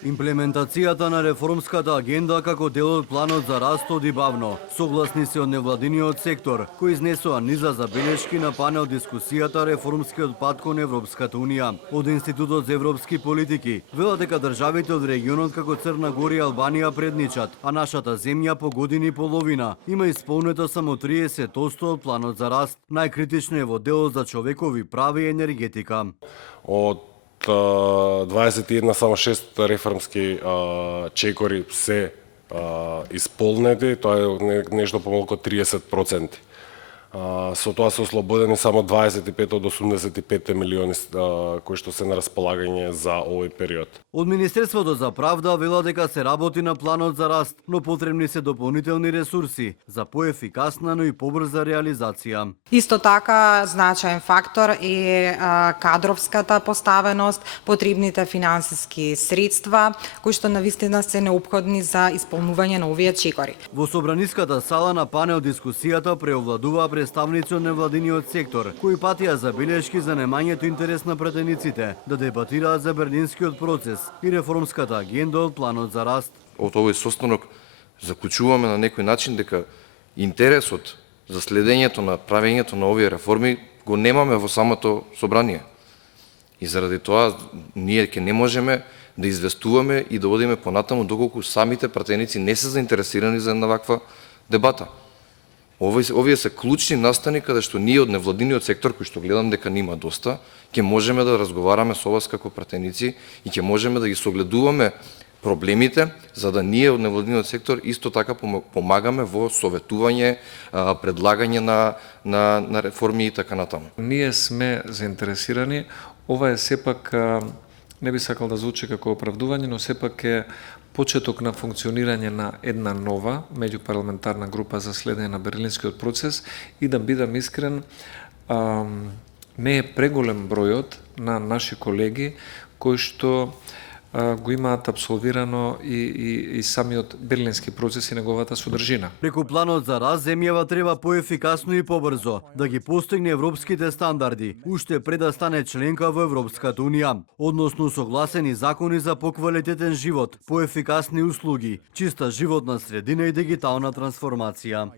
Имплементацијата на реформската агенда како дел од планот за раст оди бавно. Согласни се од невладиниот сектор, кој изнесоа низа забелешки на панел дискусијата реформскиот пат кон Европската унија. Од Институтот за европски политики велат дека државите од регионот како Црна Гора и Албанија предничат, а нашата земја по година и половина има исполнето само 30% од планот за раст. Најкритично е во делот за човекови прави и енергетика. Од 21 само 6 реформски чекори се исполнети, тоа е нешто помалку 30%. Со тоа се ослободени само 25 од 85 милиони кои што се на располагање за овој период. Од Министерството за правда велат дека се работи на планот за раст, но потребни се дополнителни ресурси за поефикасна, но и побрза реализација. Исто така значаен фактор е кадровската поставеност, потребните финансиски средства кои што навистина се неопходни за исполнување на овие чекори. Во собраниската сала на панел дискусијата преовладуваа представници од невладиниот сектор, кои патија забелешки за немањето интерес на пратениците да дебатираат за Берлинскиот процес и реформската агенда од планот за раст. Од овој состанок заклучуваме на некој начин дека интересот за следењето на правењето на овие реформи го немаме во самото собрание. И заради тоа ние ќе не можеме да известуваме и да одиме понатаму доколку самите пратеници не се заинтересирани за една ваква дебата. Овие се клучни настани каде што ние од невладиниот сектор, кој што гледам дека нема доста, ќе можеме да разговараме со вас како пратеници и ќе можеме да ги согледуваме проблемите, за да ние од невладиниот сектор исто така помагаме во советување, предлагање на реформи и така натаму. Ние сме заинтересирани, ова е сепак, не би сакал да звучи како оправдување, но сепак е почеток на функционирање на една нова меѓупарламентарна група за следење на Берлинскиот процес и да бидам искрен, не е преголем бројот на наши колеги кои што го имаат абсолвирано и самиот Берлински процес и неговата содржина. Преку планот за раст земјава треба поефикасно и побрзо да ги постигне европските стандарди, уште пред да стане членка во Европската унија, односно согласени закони за поквалитетен живот, поефикасни услуги, чиста животна средина и дигитална трансформација.